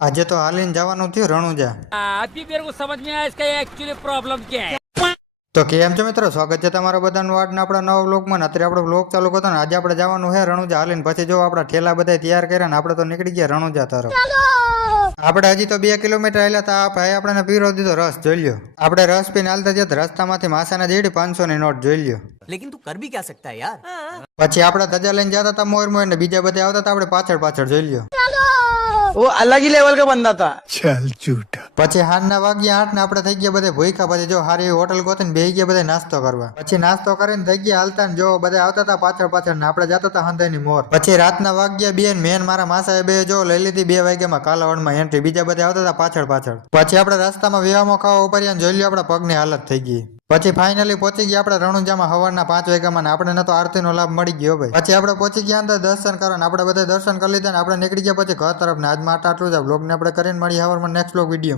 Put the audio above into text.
આજે તો હાલીને જવાનું થયું રણુજા। अभी मेरे को समझ में आया इसका एक्चुअली प्रॉब्लम क्या है। તો કેમ છો મિત્રો, સ્વાગત છે તમારા બધાનું આજના આપણા નવા વ્લોગમાં। અત્યારે આપણો વ્લોગ ચાલુ કરતો ને આજે આપણે જવાનું છે રણુજા હાલીને। પછી જો આપણા ઠેલા બધા તૈયાર કર્યા ને આપણે તો નીકળી ગયા રણુજા તરફ। આપણે હજી તો 2 કિલોમીટર આવેલા હતા। આ ભાઈ આપણને પીરો દીધો રસ, જોઈ લ્યો। આપણે રસ પીને હાલતા જતા રસ્તામાંથી માસાના જેડી 500 ની નોટ જોઈ લ્યો। लेकिन तू कर भी क्या सकता है यार। પછી આપણે ધજા લઈને જતા હતા મોર મોર ને બીજા બધા આવતા હતા આપણે પાછળ પાછળ જોઈ લ્યો। वो अलग ही लेवल का बंदा था। પછી હાંજના વાગ્યા 8 ને આપણે થઈ ગયા બધા ભૂખ્યા। પછી જો હારી એવી હોટલ ગોતીને બેહી ગયા બધા નાસ્તો કરવા। પછી નાસ્તો કરીને થઈ ગયા હાલતા ને જો બધા આવતા હતા પાછળ પાછળ ને આપણે જતા હતા હંધાઈની મોર। પછી રાતના વાગ્યા 2 ને મેન મારા માસાએ બે જો લઈ લીધી 2 વાગ્યામાં કાલાવડમાં એન્ટ્રી। બીજા બધા આવતા હતા પાછળ પાછળ। પછી આપણે રસ્તામાં વેવામાં ખાવા ઉપાડ્યા ને જોઈ લ્યો આપણા પગની હાલત થઈ ગઈ। પછી ફાઇનલી પહોંચી ગયા આપણે રણુજામાં સવારના 5 વાગ્યામાં ને આપણે તો આરતીનો લાભ મળી ગયો ભાઈ। પછી આપણે પહોંચી ગયા અંદર દર્શન કરવા, આપણે બધા દર્શન કરી લીધા ને આપણે નીકળી ગયા પછી ઘર તરફ ને આજમાં આટલું જ આ વ્લોગને આપણે કરીને મળી હવારમાં નેક્સ્ટ વ્લોગ વિડીયોમાં।